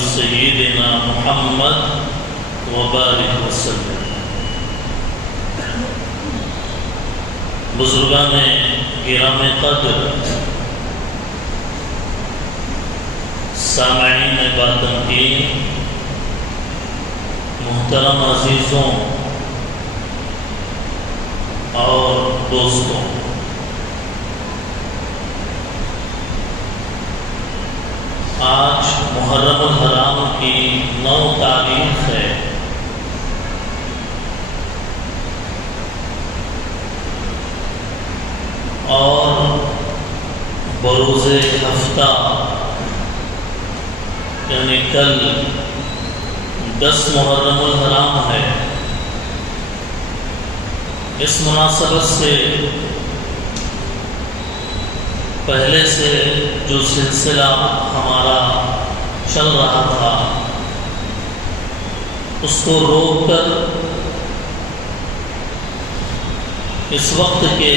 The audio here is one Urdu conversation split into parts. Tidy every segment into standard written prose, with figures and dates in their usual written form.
سيدنا محمد وبارك وسلم۔ بزرگان گرام قدر، سامعین باطن کی محترم عزیزوں اور دوستوں، آج محرم الحرام کی 9 تاریخ ہے۔ اور بروز ہفتہ یعنی کل 10 محرم الحرام ہے۔ اس مناسبت سے پہلے سے جو سلسلہ ہمارا چل رہا تھا اس کو روک کر اس وقت کے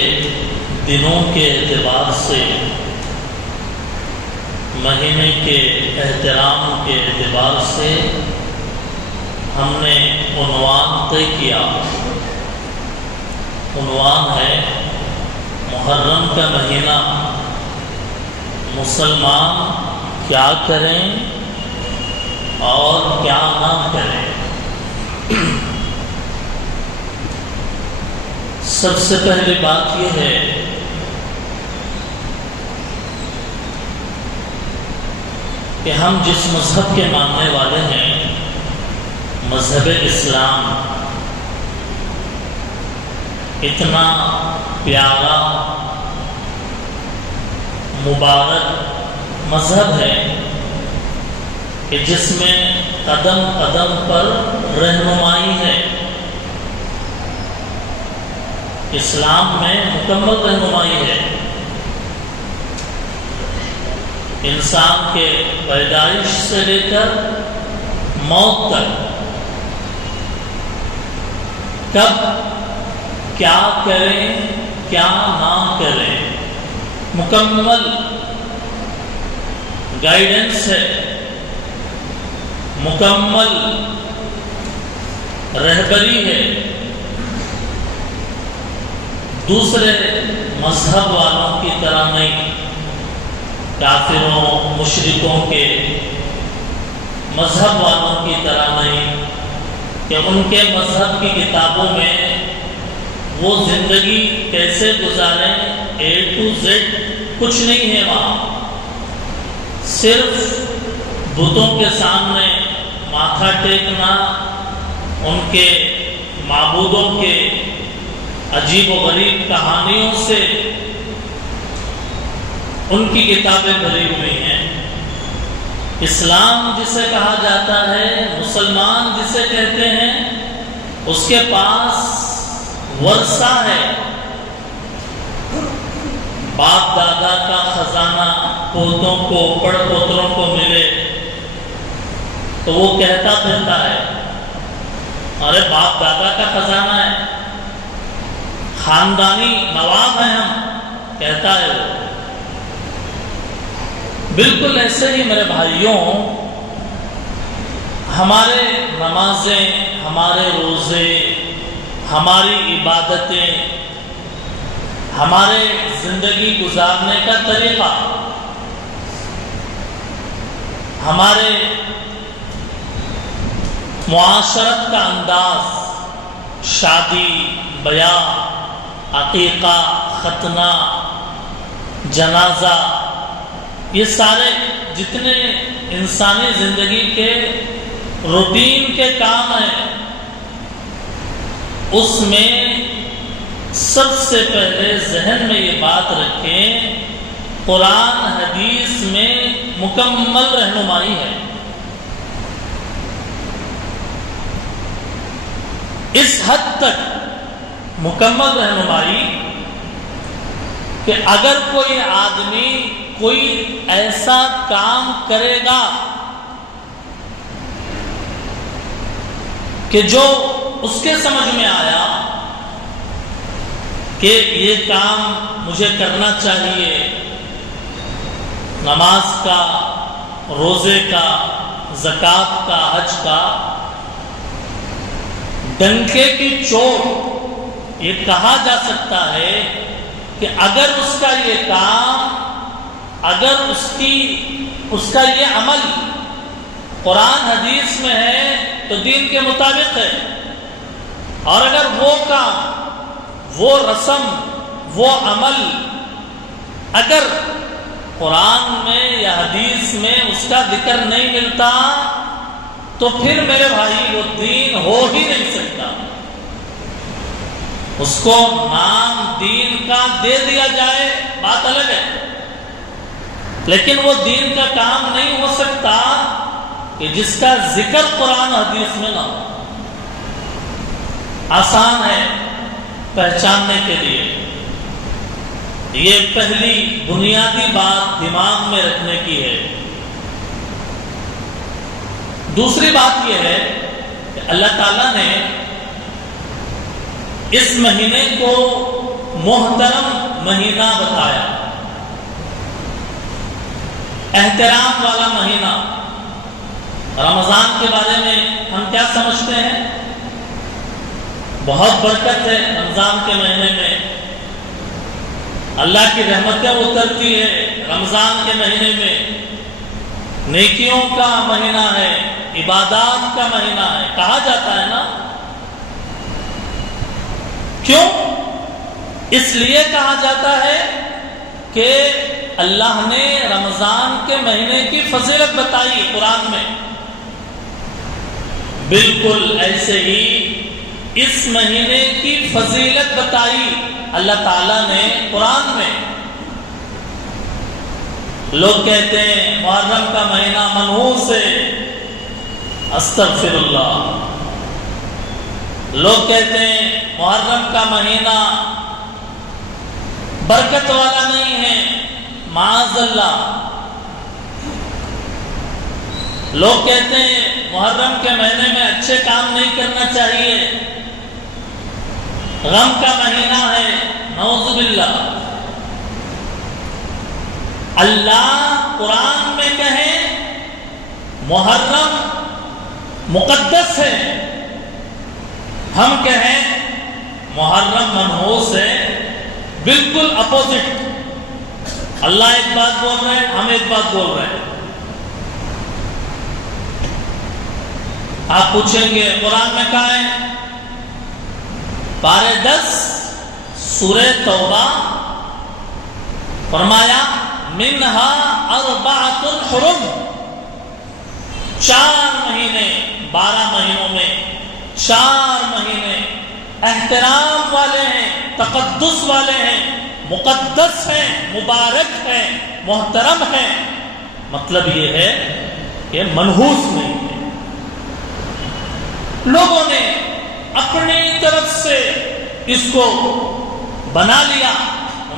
دنوں کے اعتبار سے، مہینے کے احترام کے اعتبار سے ہم نے عنوان طے کیا۔ عنوان ہے محرم کا مہینہ، مسلمان کیا کریں اور کیا نہ کریں۔ سب سے پہلی بات یہ ہے کہ ہم جس مذہب کے ماننے والے ہیں، مذہب اسلام، اتنا پیارا مبارک مذہب ہے کہ جس میں قدم قدم پر رہنمائی ہے۔ اسلام میں مکمل رہنمائی ہے۔ انسان کے پیدائش سے لے کر موت تک کب کیا کریں کیا نہ کریں، مکمل گائیڈنس ہے، مکمل رہبری ہے۔ دوسرے مذہب والوں کی طرح نہیں، کافروں مشرکوں کے مذہب والوں کی طرح نہیں کہ ان کے مذہب کی کتابوں میں وہ زندگی کیسے گزاریں A to Z کچھ نہیں ہے۔ وہاں صرف بتوں کے سامنے ماتھا ٹیکنا، ان کے معبودوں کے عجیب و غریب کہانیوں سے ان کی کتابیں بھری ہوئی ہیں۔ اسلام جسے کہا جاتا ہے، مسلمان جسے کہتے ہیں، اس کے پاس ورثہ ہے۔ باپ دادا کا خزانہ پوتوں کو، پڑ پوتروں کو ملے تو وہ کہتا پھرتا ہے ارے باپ دادا کا خزانہ ہے، خاندانی نواب ہیں ہم، کہتا ہے وہ۔ بالکل ایسے ہی میرے بھائیوں، ہمارے نمازیں، ہمارے روزے، ہماری عبادتیں، ہمارے زندگی گزارنے کا طریقہ، ہمارے معاشرت کا انداز، شادی، بیاہ، عقیقہ، ختنہ، جنازہ، یہ سارے جتنے انسانی زندگی کے روٹین کے کام ہیں، اس میں سب سے پہلے ذہن میں یہ بات رکھیں، قرآن حدیث میں مکمل رہنمائی ہے۔ اس حد تک مکمل رہنمائی کہ اگر کوئی آدمی کوئی ایسا کام کرے گا کہ جو اس کے سمجھ میں آیا کہ یہ کام مجھے کرنا چاہیے، نماز کا، روزے کا، زکات کا، حج کا، ڈنکے کی چوٹ یہ کہا جا سکتا ہے کہ اگر اس کا یہ کام، اگر اس کا یہ عمل قرآن حدیث میں ہے تو دین کے مطابق ہے، اور اگر وہ کام، وہ رسم، وہ عمل اگر قرآن میں یا حدیث میں اس کا ذکر نہیں ملتا تو پھر میرے بھائی وہ دین ہو ہی نہیں سکتا۔ اس کو نام دین کا دے دیا جائے بات الگ ہے، لیکن وہ دین کا کام نہیں ہو سکتا کہ جس کا ذکر قرآن حدیث میں نہ ہو۔ آسان ہے پہچاننے کے لیے، یہ پہلی بنیادی بات دماغ میں رکھنے کی ہے۔ دوسری بات یہ ہے کہ اللہ تعالیٰ نے اس مہینے کو محترم مہینہ بتایا، احترام والا مہینہ۔ رمضان کے بارے میں ہم کیا سمجھتے ہیں؟ بہت برکت ہے رمضان کے مہینے میں، اللہ کی رحمتیں اترتی ہے رمضان کے مہینے میں، نیکیوں کا مہینہ ہے، عبادات کا مہینہ ہے، کہا جاتا ہے نا۔ کیوں؟ اس لیے کہا جاتا ہے کہ اللہ نے رمضان کے مہینے کی فضیلت بتائی قرآن میں، بالکل ایسے ہی اس مہینے کی فضیلت بتائی اللہ تعالیٰ نے قرآن میں۔ لوگ کہتے ہیں محرم کا مہینہ منحوس ہے، استغفر اللہ۔ لوگ کہتے ہیں محرم کا مہینہ برکت والا نہیں ہے، معاذ اللہ۔ لوگ کہتے ہیں محرم کے مہینے میں اچھے کام نہیں کرنا چاہیے، غم کا مہینہ ہے، نعوذ باللہ۔ اللہ قرآن میں کہے محرم مقدس ہے، ہم کہیں محرم منحوس ہے، بالکل اپوزٹ۔ اللہ ایک بات بول رہے ہیں، ہم ایک بات بول رہے ہیں۔ آپ پوچھیں گے قرآن میں کہا ہے؟ پارے 10 سورہ توبہ فرمایا منہا اربعۃ حرم، 4 مہینے، 12 مہینوں میں 4 مہینے احترام والے ہیں، تقدس والے ہیں، مقدس ہیں، مبارک ہیں، محترم ہیں۔ مطلب یہ ہے کہ منحوس نہیں ہے۔ لوگوں نے اپنی طرف سے اس کو بنا لیا،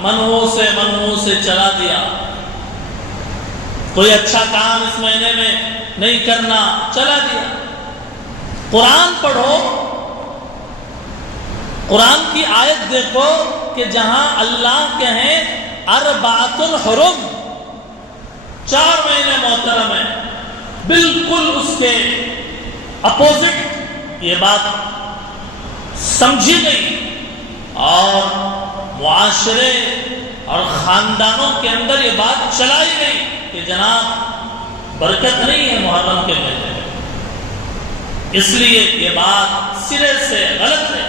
منحوس سے چلا دیا۔ کوئی اچھا کام اس مہینے میں نہیں کرنا، چلا دیا۔ قرآن پڑھو، قرآن کی آیت دیکھو کہ جہاں اللہ کہیں اربعۃ الحرم، 4 مہینے محترم ہیں، بالکل اس کے اپوزٹ یہ بات سمجھی گئی، اور معاشرے اور خاندانوں کے اندر یہ بات چلائی گئی کہ جناب برکت نہیں ہے محرم کے مہینے میں، اس لیے یہ بات سرے سے غلط ہے۔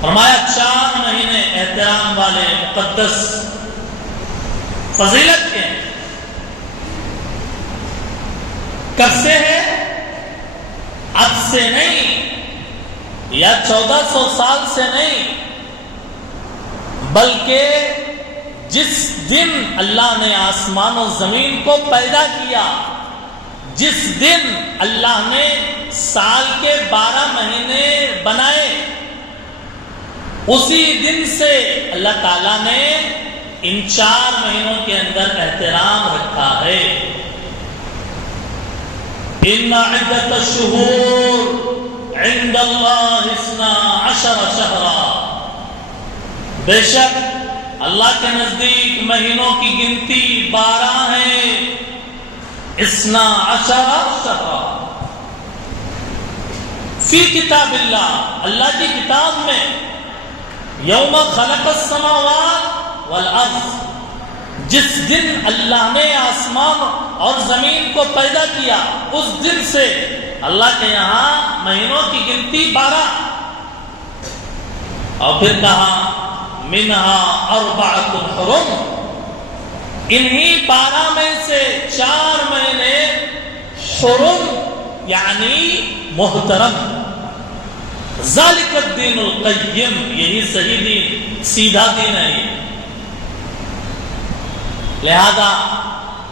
فرمایا 4 مہینے احترام والے، مقدس، فضیلت کے، کب سے ہے؟ اب سے نہیں، یا 1400 سال سے نہیں، بلکہ جس دن اللہ نے آسمان و زمین کو پیدا کیا، جس دن اللہ نے سال کے 12 مہینے بنائے، اسی دن سے اللہ تعالیٰ نے ان 4 مہینوں کے اندر احترام رکھا ہے۔ ان عدت الشہور عند اللہ 12 شہرا، بے شک اللہ کے نزدیک مہینوں کی گنتی 12 ہے۔ 12 شہرا فی کتاب اللہ، اللہ کی کتاب میں، یوم خلق السماوات والارض، جس دن اللہ نے آسمان اور زمین کو پیدا کیا اس دن سے اللہ کے یہاں مہینوں کی گنتی 12، اور پھر کہا منہا اربعۃ حرم، انہی 12 میں سے 4 مہینے حرم یعنی محترم، ذالک الدین القیم، یہی صحیح دین، سیدھا دین ہے۔ لہذا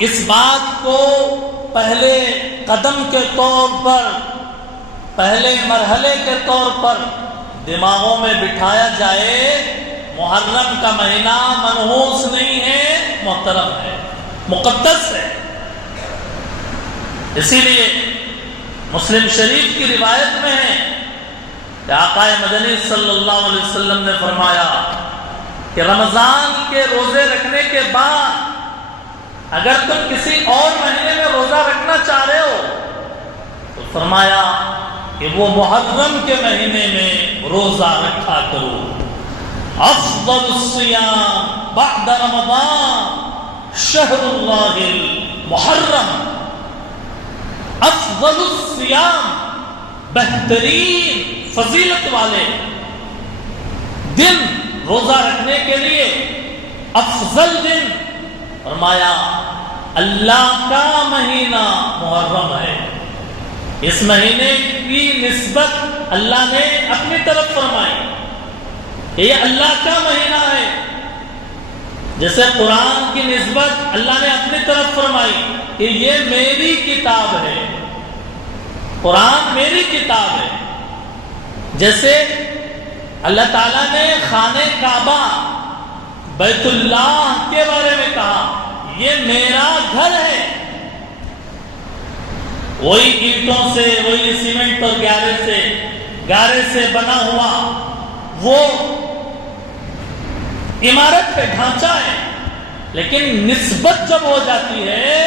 اس بات کو پہلے قدم کے طور پر، پہلے مرحلے کے طور پر دماغوں میں بٹھایا جائے، محرم کا مہینہ منحوس نہیں ہے، محترم ہے، مقدس ہے۔ اسی لیے مسلم شریف کی روایت میں ہے کہ آقا مدنی صلی اللہ علیہ وسلم نے فرمایا کہ رمضان کے روزے رکھنے کے بعد اگر تم کسی اور مہینے میں روزہ رکھنا چاہ رہے ہو تو فرمایا کہ وہ محرم کے مہینے میں روزہ رکھا کرو۔ افضل الصیام بعد رمضان شہر اللہ المحرم، افضل الصیام، بہترین فضیلت والے دن روزہ رکھنے کے لیے افضل دن، فرمایا اللہ کا مہینہ محرم ہے۔ اس مہینے کی نسبت اللہ نے اپنی طرف فرمائی کہ یہ اللہ کا مہینہ ہے، جیسے قرآن کی نسبت اللہ نے اپنی طرف فرمائی کہ یہ میری کتاب ہے، قرآن میری کتاب ہے۔ جیسے اللہ تعالیٰ نے خانہ کعبہ بیت اللہ کے بارے میں کہا یہ میرا گھر ہے، وہی اینٹوں سے، وہی سیمنٹ اور گارے سے بنا ہوا وہ عمارت پہ ڈھانچہ ہے، لیکن نسبت جب ہو جاتی ہے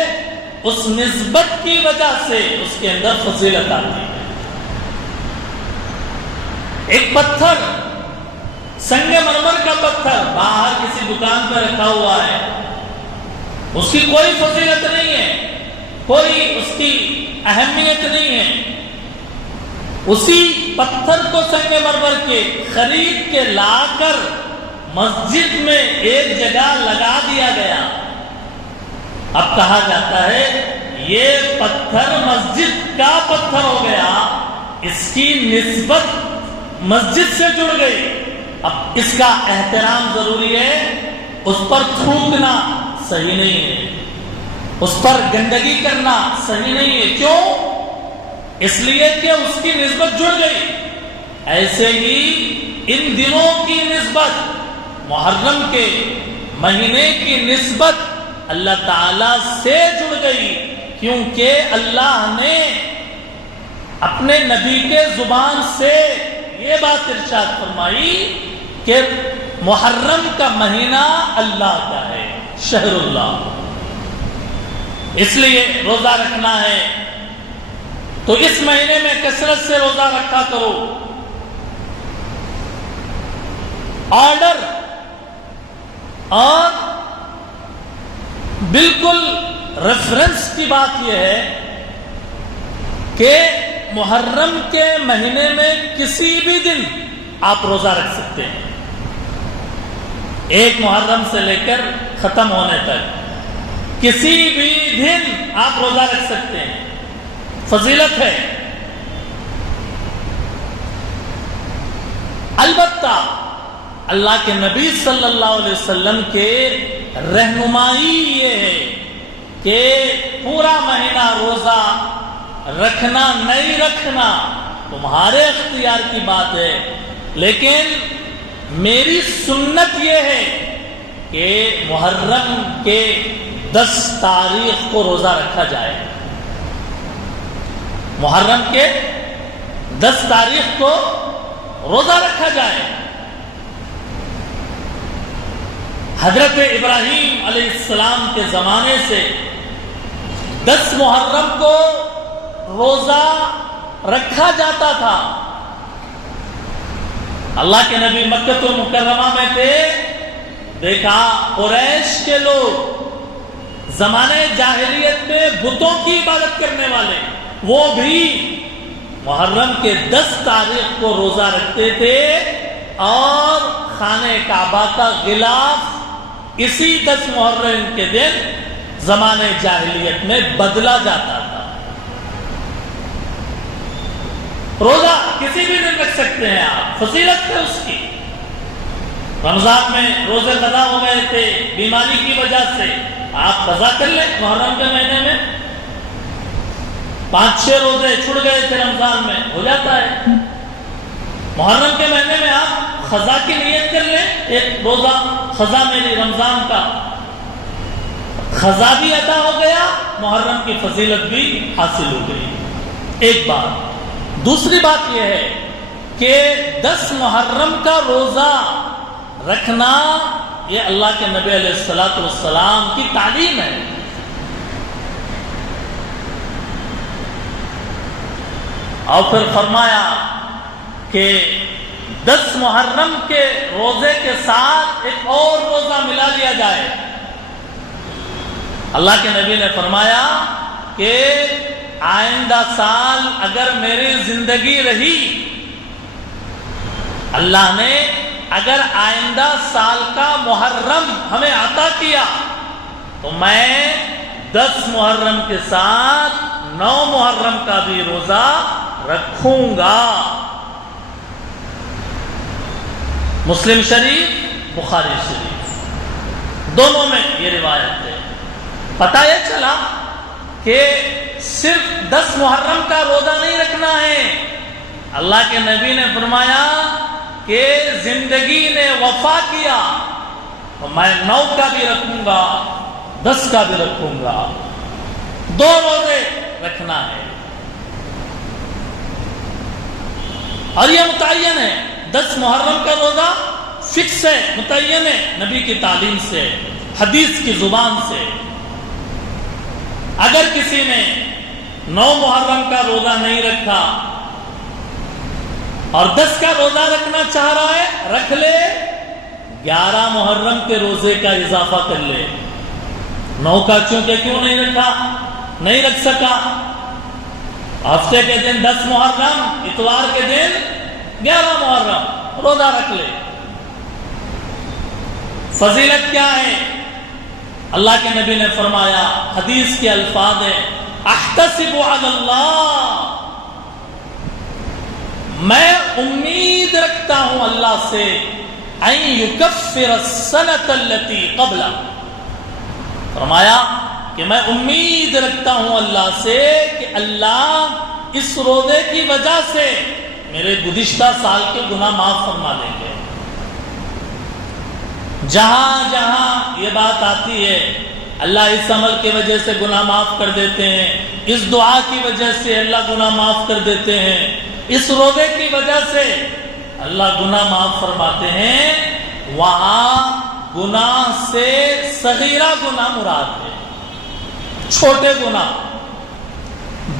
اس نسبت کی وجہ سے اس کے اندر فضیلت آتی ہے۔ ایک پتھر، سنگ مرمر کا پتھر باہر کسی دکان پہ رکھا ہوا ہے، اس کی کوئی فضیلت نہیں ہے، کوئی اس کی اہمیت نہیں ہے۔ اسی پتھر کو سنگ مرمر کے خرید کے لا کر مسجد میں ایک جگہ لگا دیا گیا، اب کہا جاتا ہے یہ پتھر مسجد کا پتھر ہو گیا، اس کی نسبت مسجد سے جڑ گئی، اب اس کا احترام ضروری ہے، اس پر تھوکنا صحیح نہیں ہے، اس پر گندگی کرنا صحیح نہیں ہے۔ کیوں؟ اس لیے کہ اس کی نسبت جڑ گئی۔ ایسے ہی ان دنوں کی نسبت، محرم کے مہینے کی نسبت اللہ تعالی سے جڑ گئی، کیونکہ اللہ نے اپنے نبی کے زبان سے یہ بات ارشاد فرمائی کہ محرم کا مہینہ اللہ کا ہے، شہر اللہ، اس لیے روزہ رکھنا ہے تو اس مہینے میں کثرت سے روزہ رکھا کرو۔ آرڈر اور بالکل ریفرنس کی بات یہ ہے کہ محرم کے مہینے میں کسی بھی دن آپ روزہ رکھ سکتے ہیں، ایک محرم سے لے کر ختم ہونے تک کسی بھی دن آپ روزہ رکھ سکتے ہیں، فضیلت ہے۔ البتہ اللہ کے نبی صلی اللہ علیہ وسلم کے رہنمائی یہ ہے کہ پورا مہینہ روزہ رکھنا نہیں رکھنا تمہارے اختیار کی بات ہے، لیکن میری سنت یہ ہے کہ محرم کے 10 تاریخ کو روزہ رکھا جائے، محرم کے 10 تاریخ کو روزہ رکھا جائے۔ حضرت ابراہیم علیہ السلام کے زمانے سے 10 محرم کو روزہ رکھا جاتا تھا. اللہ کے نبی مکہ المکرمہ میں تھے، دیکھا قریش کے لوگ زمانے جاہلیت میں بتوں کی عبادت کرنے والے، وہ بھی محرم کے 10 تاریخ کو روزہ رکھتے تھے اور خانہ کعبہ کا غلاف اسی 10 محرم کے دن زمانے جاہلیت میں بدلا جاتا تھا. روزہ کسی بھی دن رکھ سکتے ہیں آپ، فضیلت ہے اس کی. رمضان میں روزے قضا ہو گئے تھے بیماری کی وجہ سے، آپ قضا کر لیں. محرم کے مہینے میں 5-6 روزے چھوٹ گئے تھے رمضان میں، ہو جاتا ہے. محرم کے مہینے میں آپ قضا کی نیت کر لیں، ایک روزہ قضا میری رمضان کا، قضا بھی ادا ہو گیا، محرم کی فضیلت بھی حاصل ہو گئی. ایک بات. دوسری بات یہ ہے کہ 10 محرم کا روزہ رکھنا یہ اللہ کے نبی علیہ الصلوۃ والسلام کی تعلیم ہے. اور پھر فرمایا کہ 10 محرم کے روزے کے ساتھ ایک اور روزہ ملا لیا جائے. اللہ کے نبی نے فرمایا کہ آئندہ سال اگر میری زندگی رہی، اللہ نے اگر آئندہ سال کا محرم ہمیں عطا کیا تو میں 10 محرم کے ساتھ 9 محرم کا بھی روزہ رکھوں گا. مسلم شریف، بخاری شریف، دونوں میں یہ روایت ہے. پتہ یہ چلا کہ صرف 10 محرم کا روزہ نہیں رکھنا ہے. اللہ کے نبی نے فرمایا کہ زندگی نے وفا کیا تو میں 9 کا بھی رکھوں گا، 10 کا بھی رکھوں گا. 2 روزے رکھنا ہے اور یہ متعین ہے. 10 محرم کا روزہ فکس ہے، متعین ہے نبی کی تعلیم سے، حدیث کی زبان سے. اگر کسی نے 9 محرم کا روزہ نہیں رکھا اور 10 کا روزہ رکھنا چاہ رہا ہے، رکھ لے. 11 محرم کے روزے کا اضافہ کر لے. 9 کا چونکہ کیوں نہیں رکھا، نہیں رکھ سکا. ہفتے کے دن 10 محرم، اتوار کے دن 11 محرم روزہ رکھ لے. فضیلت کیا ہے؟ اللہ کے نبی نے فرمایا، حدیث کے الفاظ ہیں، احتسب علی اللہ، میں امید رکھتا ہوں اللہ سے، ان یکفر السنۃ التی قبلہ، فرمایا کہ میں امید رکھتا ہوں اللہ سے کہ اللہ اس روزے کی وجہ سے میرے گزشتہ سال کے گناہ معاف فرما دیں گے. جہاں جہاں یہ بات آتی ہے اللہ اس عمل کی وجہ سے گناہ معاف کر دیتے ہیں، اس دعا کی وجہ سے اللہ گناہ معاف کر دیتے ہیں، اس روزے کی وجہ سے اللہ گناہ معاف فرماتے ہیں، وہاں گناہ سے صغیرہ گناہ مراد ہے. چھوٹے گناہ،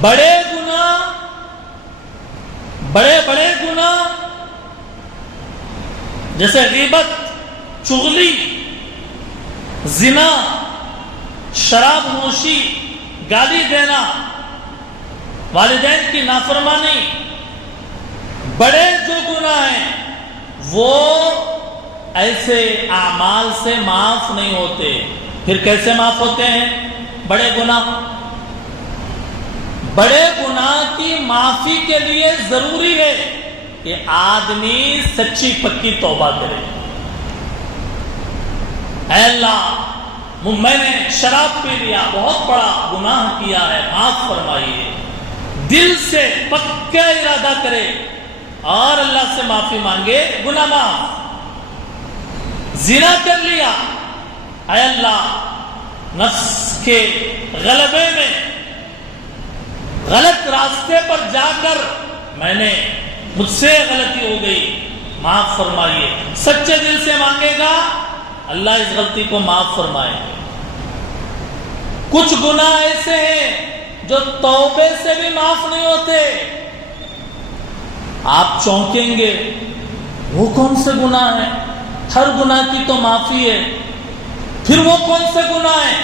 بڑے گناہ، بڑے بڑے گناہ جیسے غیبت، چغلی، زنا، شراب نوشی، گالی دینا، والدین کی نافرمانی، بڑے جو گناہ ہیں وہ ایسے اعمال سے معاف نہیں ہوتے. پھر کیسے معاف ہوتے ہیں بڑے گناہ؟ بڑے گناہ کی معافی کے لیے ضروری ہے کہ آدمی سچی پکی توبہ کرے. اے اللہ میں نے شراب پی لیا، بہت بڑا گناہ کیا ہے، معاف فرمائیے. دل سے پکا ارادہ کرے اور اللہ سے معافی مانگے، گناہ معاف. زنا کر لیا، اے اللہ نفس کے غلبے میں غلط راستے پر جا کر میں نے، مجھ سے غلطی ہو گئی، معاف فرمائیے. سچے دل سے مانگے گا اللہ اس غلطی کو معاف فرمائے. کچھ گناہ ایسے ہیں جو توبے سے بھی معاف نہیں ہوتے. آپ چونکیں گے وہ کون سے گناہ ہیں؟ ہر گناہ کی تو معافی ہے. پھر وہ کون سے گناہ ہیں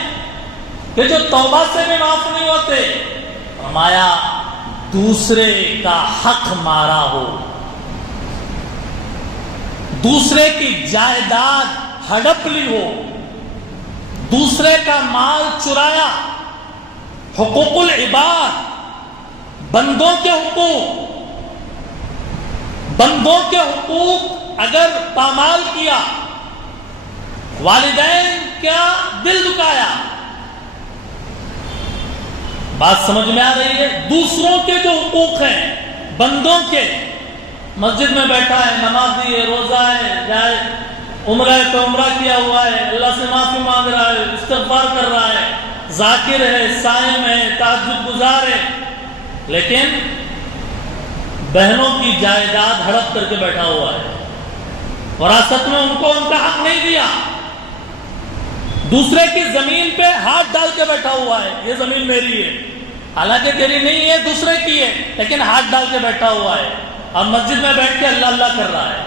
کہ جو توبہ سے بھی معاف نہیں ہوتے؟ فرمایا دوسرے کا حق مارا ہو، دوسرے کی جائیداد ہڑپ لی ہو، دوسرے کا مال چرایا، حقوق العباد، بندوں کے حقوق اگر پامال کیا، والدین کا دل دکایا. بات سمجھ میں آ رہی ہے؟ دوسروں کے جو حقوق ہیں بندوں کے، مسجد میں بیٹھا ہے، نمازی ہے، روزہ ہے، جائے عمرہ ہے تو عمرہ کیا ہوا ہے، اللہ سے معافی مانگ رہا ہے، استغفار کر رہا ہے، ذاکر ہے، صائم ہے، تہجد گزار ہے، لیکن بہنوں کی جائیداد ہڑپ کر کے بیٹھا ہوا ہے، وراثت میں ان کو ان کا حق نہیں دیا، دوسرے کی زمین پہ ہاتھ ڈال کے بیٹھا ہوا ہے، یہ زمین میری ہے، حالانکہ تیری نہیں ہے، دوسرے کی ہے، لیکن ہاتھ ڈال کے بیٹھا ہوا ہے اور مسجد میں بیٹھ کے اللہ اللہ کر رہا ہے.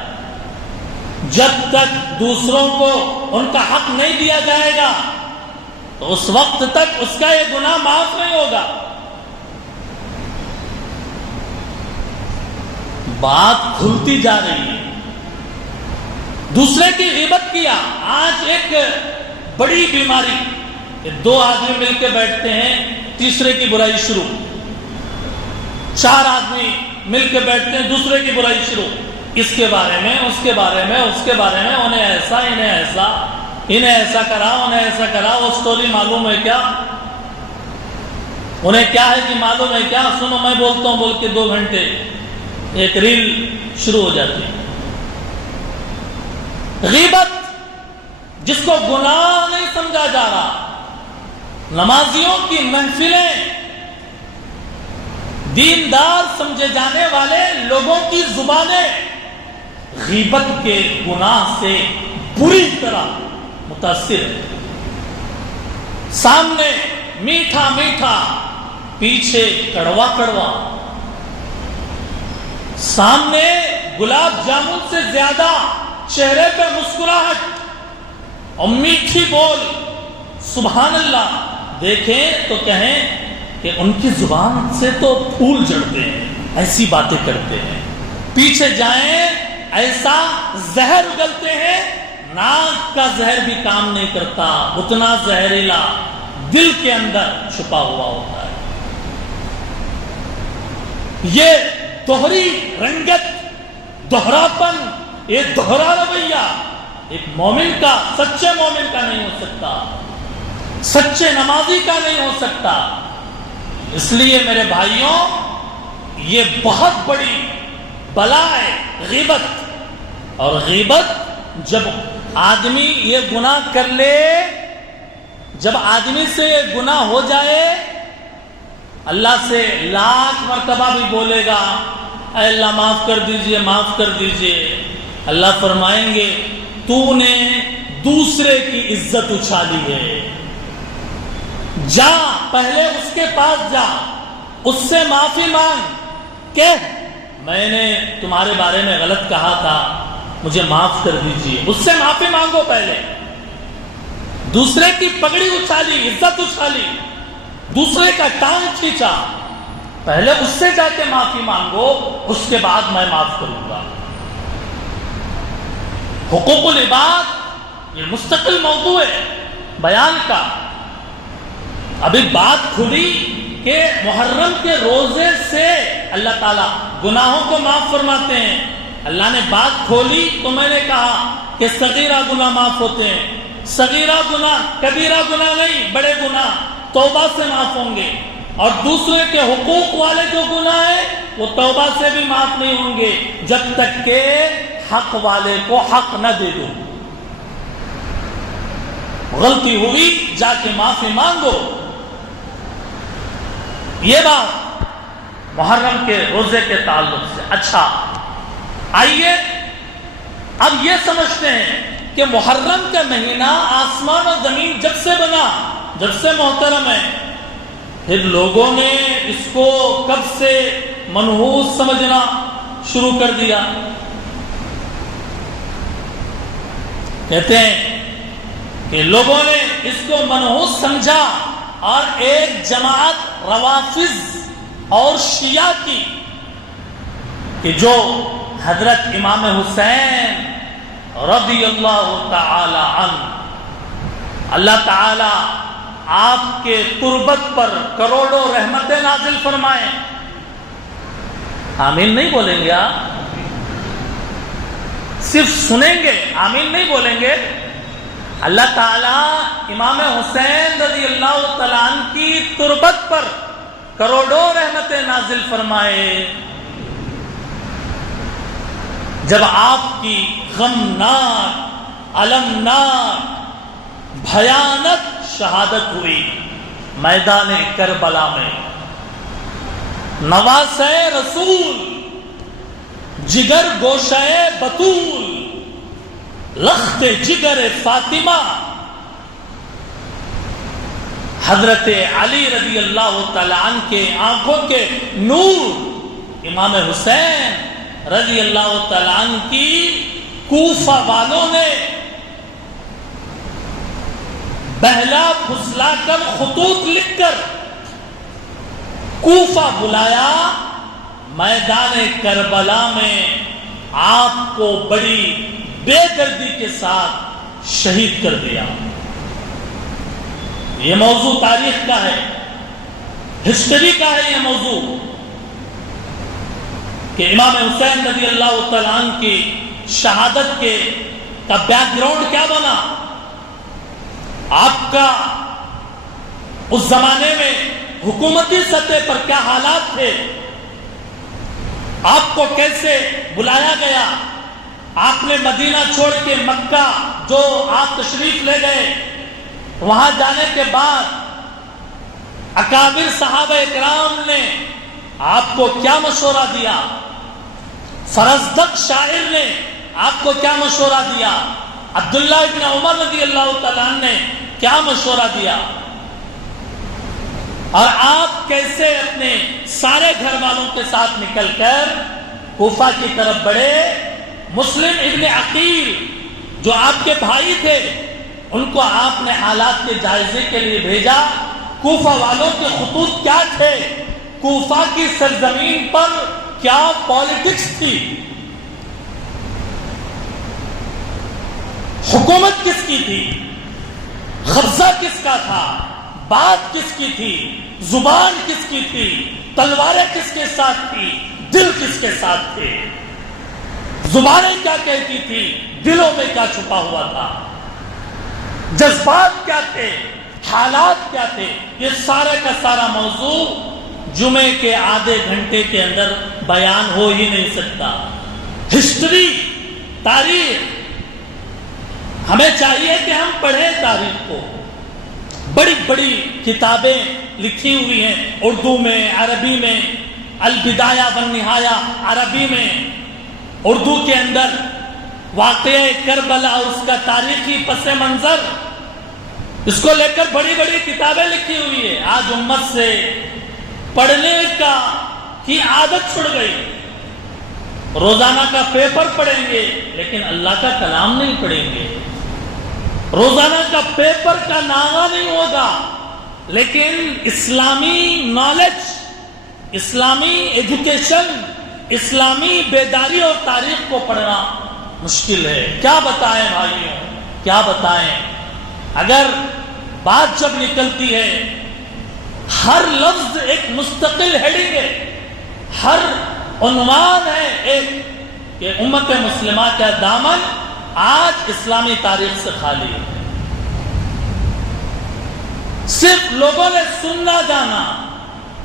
جب تک دوسروں کو ان کا حق نہیں دیا جائے گا تو اس وقت تک اس کا یہ گناہ معاف نہیں ہوگا. بات کھلتی جا رہی ہے. دوسرے کی غیبت کیا. آج ایک بڑی بیماری کہ دو آدمی مل کے بیٹھتے ہیں، تیسرے کی برائی شروع. چار آدمی مل کے بیٹھتے ہیں، دوسرے کی برائی شروع. اس کے بارے میں، اس کے بارے میں، اس کے بارے میں، انہیں ایسا، انہیں ایسا، انہیں ایسا کرا، انہیں ایسا کرا. وہ سٹوری معلوم ہے کیا؟ انہیں کیا ہے کہ معلوم ہے کیا؟ سنو میں بولتا ہوں بول کے 2 گھنٹے ایک ریل شروع ہو جاتی ہے. غیبت جس کو گناہ نہیں سمجھا جا رہا. نمازیوں کی محفلیں، دیندار سمجھے جانے والے لوگوں کی زبانیں غیبت کے گناہ سے بری طرح متاثر ہیں. سامنے میٹھا میٹھا، پیچھے کڑوا کڑوا. سامنے گلاب جامن سے زیادہ چہرے پہ مسکراہٹ اور میٹھی بول. سبحان اللہ. دیکھیں تو کہیں کہ ان کی زبان سے تو پھول جڑتے ہیں، ایسی باتیں کرتے ہیں. پیچھے جائیں ایسا زہر اگلتے ہیں، ناک کا زہر بھی کام نہیں کرتا، اتنا زہریلا دل کے اندر چھپا ہوا ہوتا ہے. یہ دوہری رنگت، دوہراپن، یہ دوہرا رویہ ایک مومن کا، سچے مومن کا نہیں ہو سکتا، سچے نمازی کا نہیں ہو سکتا. اس لیے میرے بھائیوں، یہ بہت بڑی بلا ہے غیبت. اور غیبت جب آدمی یہ گناہ کر لے، جب آدمی سے یہ گناہ ہو جائے، اللہ سے لاکھ مرتبہ بھی بولے گا اے اللہ معاف کر دیجئے، معاف کر دیجئے. اللہ فرمائیں گے تو نے دوسرے کی عزت اچھالی ہے، جا پہلے اس کے پاس جا، اس سے معافی مانگ کہ میں نے تمہارے بارے میں غلط کہا تھا، مجھے معاف کر دیجئے. اس سے معافی مانگو. پہلے دوسرے کی پگڑی اچھالی، عزت اچھالی، دوسرے کا ٹانگ کھینچا، پہلے اس سے جا کے معافی مانگو، اس کے بعد میں معاف کروں گا. حقوق العباد یہ مستقل موضوع ہے بیان کا. ابھی بات کھلی کہ محرم کے روزے سے اللہ تعالیٰ گناہوں کو معاف فرماتے ہیں. اللہ نے بات کھولی تو میں نے کہا کہ صغیرہ گناہ معاف ہوتے ہیں. صغیرہ گناہ، کبیرہ گناہ نہیں، بڑے گناہ توبہ سے معاف ہوں گے. اور دوسرے کے حقوق والے جو گناہ ہیں وہ توبہ سے بھی معاف نہیں ہوں گے جب تک کہ حق والے کو حق نہ دے دو. غلطی ہوئی جا کے معافی مانگو. یہ بات محرم کے روزے کے تعلق سے. اچھا آئیے اب یہ سمجھتے ہیں کہ محرم کا مہینہ آسمان اور زمین جب سے بنا، جب سے محترم ہے، پھر لوگوں نے اس کو کب سے منحوس سمجھنا شروع کر دیا. کہتے ہیں کہ لوگوں نے اس کو منحوس سمجھا اور ایک جماعت روافض اور شیعہ کی کہ جو حضرت امام حسین رضی اللہ تعالی عنہ، اللہ تعالی آپ کے تربت پر کروڑوں رحمتیں نازل فرمائیں. آمین نہیں بولیں گے؟ آپ صرف سنیں گے، آمین نہیں بولیں گے. اللہ تعالی امام حسین رضی اللہ تعالیٰ عنہ کی تربت پر کروڑوں رحمتیں نازل فرمائے. جب آپ کی غمناک، المناک، بھیانک شہادت ہوئی میدان کربلا میں، نواسہ رسول، جگر گوشہ بطول، لخت جگر فاطمہ، حضرت علی رضی اللہ تعالی عنہ کے آنکھوں کے نور امام حسین رضی اللہ تعالی عنہ کی کوفہ والوں نے بہلا پھسلا کر خطوط لکھ کر کوفہ بلایا. میدان کربلا میں آپ کو بڑی بے دردی کے ساتھ شہید کر دیا. یہ موضوع تاریخ کا ہے، ہسٹری کا ہے. یہ موضوع کہ امام حسین رضی اللہ تعالیٰ عنہ کی شہادت کا بیک گراؤنڈ کیا بنا، آپ کا اس زمانے میں حکومتی سطح پر کیا حالات تھے، آپ کو کیسے بلایا گیا. آپ نے مدینہ چھوڑ کے مکہ جو آپ تشریف لے گئے، وہاں جانے کے بعد اکابر صحابہ اکرام نے آپ کو کیا مشورہ دیا، فرزدق شاعر نے آپ کو کیا مشورہ دیا، عبداللہ ابن عمر رضی اللہ تعالیٰ عنہ نے کیا مشورہ دیا، اور آپ کیسے اپنے سارے گھر والوں کے ساتھ نکل کر کوفہ کی طرف بڑھے. مسلم ابن عقیل جو آپ کے بھائی تھے، ان کو آپ نے حالات کے جائزے کے لیے بھیجا. کوفہ والوں کے خطوط کیا تھے، کوفہ کی سرزمین پر کیا پالیٹکس تھی، حکومت کس کی تھی، قبضہ کس کا تھا، بات کس کی تھی، زبان کس کی تھی، تلواریں کس کے ساتھ تھی، دل کس کے ساتھ تھے، زبانیں کیا کہتی تھی، دلوں میں کیا چھپا ہوا تھا، جذبات کیا تھے، حالات کیا تھے. یہ سارے کا سارا موضوع جمعے کے آدھے گھنٹے کے اندر بیان ہو ہی نہیں سکتا. ہسٹری، تاریخ، ہمیں چاہیے کہ ہم پڑھیں تاریخ کو. بڑی بڑی کتابیں لکھی ہوئی ہیں، اردو میں، عربی میں. البدایہ والنہایہ عربی میں، اردو کے اندر واقعہ کربلا اور اس کا تاریخی پس منظر، اس کو لے کر بڑی بڑی کتابیں لکھی ہوئی ہے. آج امت سے پڑھنے کی عادت چھڑ گئی. روزانہ کا پیپر پڑھیں گے لیکن اللہ کا کلام نہیں پڑھیں گے. روزانہ کا پیپر کا ناغہ نہیں ہوگا لیکن اسلامی نالج، اسلامی ایجوکیشن، اسلامی بیداری اور تاریخ کو پڑھنا مشکل ہے. کیا بتائیں بھائیوں، کیا بتائیں. اگر بات جب نکلتی ہے، ہر لفظ ایک مستقل ہیڈنگ ہے، ہر عنوان ہے ایک، کہ امت مسلمہ کا دامن آج اسلامی تاریخ سے خالی ہے. صرف لوگوں نے سننا جانا،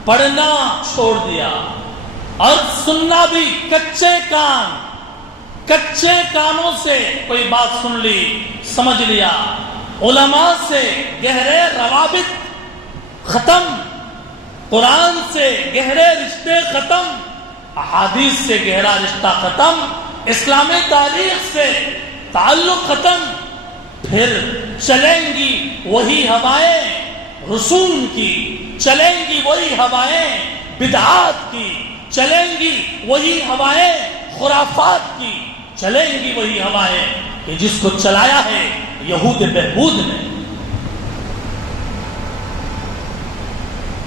پڑھنا چھوڑ دیا. اور سننا بھی کچے کانوں سے کوئی بات سن لی، سمجھ لیا. علماء سے گہرے روابط ختم، قرآن سے گہرے رشتے ختم، احادیث سے گہرا رشتہ ختم، اسلامی تاریخ سے تعلق ختم. پھر چلیں گی وہی ہوائیں رسوم کی، چلیں گی وہی ہوائیں بدعات کی، چلیں گی وہی ہوائیں خرافات کی، چلیں گی وہی ہوائیں کہ جس کو چلایا ہے یہود بہبود نے۔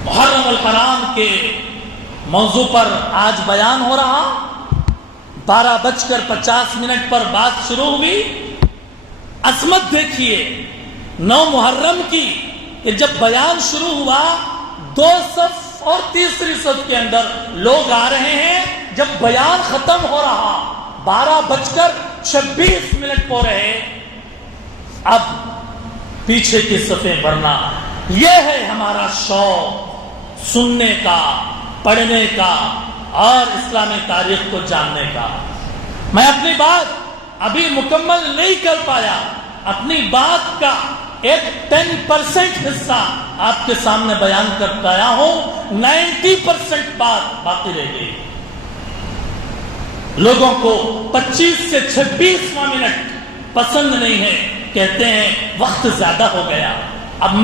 محرم الحرام کے موضوع پر آج بیان ہو رہا، 12:50 پر بات شروع ہوئی۔ عظمت دیکھیے 9 محرم کی کہ جب بیان شروع ہوا 2 صف اور تیسری صف کے اندر لوگ آ رہے ہیں، جب بیان ختم ہو رہا 12:26 ہو رہے، اب پیچھے کی صفیں بھرنا۔ یہ ہے ہمارا شوق سننے کا، پڑھنے کا اور اسلامی تاریخ کو جاننے کا۔ میں اپنی بات ابھی مکمل نہیں کر پایا، اپنی بات کا ایک 10% حصہ آپ کے سامنے بیان کر پایا ہوں، 90% بات باقی رہ گئی۔ لوگوں کو 25 سے 26 منٹ پسند نہیں ہے، کہتے ہیں وقت زیادہ ہو گیا۔ اب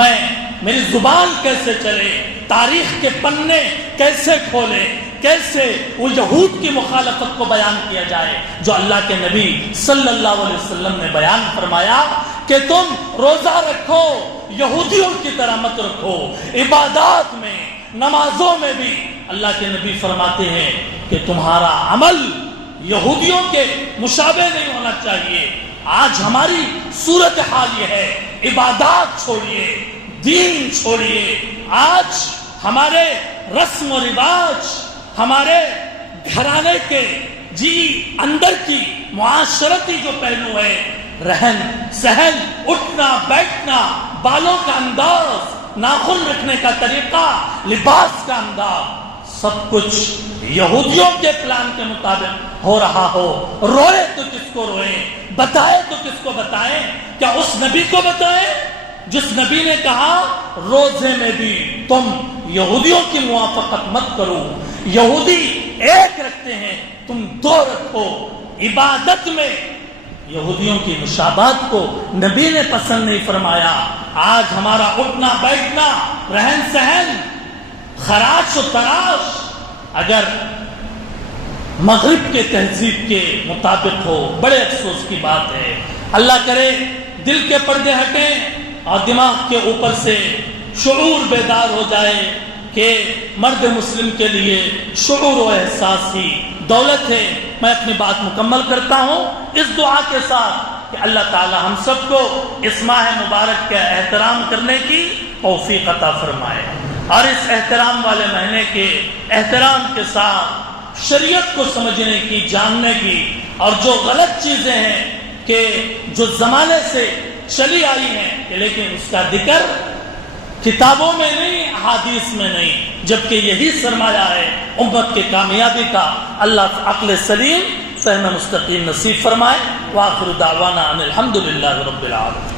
میری زبان کیسے چلے، تاریخ کے پنے کیسے کھولے، کیسے وہ یہود کی مخالفت کو بیان کیا جائے جو اللہ کے نبی صلی اللہ علیہ وسلم نے بیان فرمایا کہ تم روزہ رکھو، یہودیوں کی طرح مت رکھو۔ عبادات میں، نمازوں میں بھی اللہ کے نبی فرماتے ہیں کہ تمہارا عمل یہودیوں کے مشابہ نہیں ہونا چاہیے۔ آج ہماری صورتحال یہ ہے، عبادات چھوڑیے، دین چھوڑیے، آج ہمارے رسم و رواج، ہمارے گھرانے کے اندر کی معاشرتی جو پہلو ہے، رہن سہن، اٹھنا بیٹھنا، بالوں کا انداز، ناخن رکھنے کا طریقہ، لباس کا انداز، سب کچھ یہودیوں کے پلان کے مطابق ہو رہا ہو۔ روئے تو کس کو روئیں، بتائے تو کس کو بتائیں؟ کیا اس نبی کو بتائیں جس نبی نے کہا روزے میں بھی تم یہودیوں کی موافقت مت کرو، یہودی ایک رکھتے ہیں تم 2 رکھو۔ عبادت میں یہودیوں کی مشابہت کو نبی نے پسند نہیں فرمایا۔ آج ہمارا اٹھنا بیٹھنا، رہن سہن، خراش و تراش اگر مغرب کے تہذیب کے مطابق ہو، بڑے افسوس کی بات ہے۔ اللہ کرے دل کے پردے ہٹیں اور دماغ کے اوپر سے شعور بیدار ہو جائے کہ مرد مسلم کے لیے شعور و احساس ہی دولت ہے۔ میں اپنی بات مکمل کرتا ہوں اس دعا کے ساتھ کہ اللہ تعالی ہم سب کو اس ماہ مبارک کا احترام کرنے کی توفیق عطا فرمائے، اور اس احترام والے مہینے کے احترام کے ساتھ شریعت کو سمجھنے کی، جاننے کی، اور جو غلط چیزیں ہیں کہ جو زمانے سے چلی آئی ہیں لیکن اس کا ذکر کتابوں میں نہیں، احادیث میں نہیں، جبکہ یہی سرمایہ ہے امت کے کامیابی کا۔ اللہ عقل سلیم، فہم مستقیم نصیب فرمائے۔ وآخر دعوانا ان الحمد للہ رب العالمین۔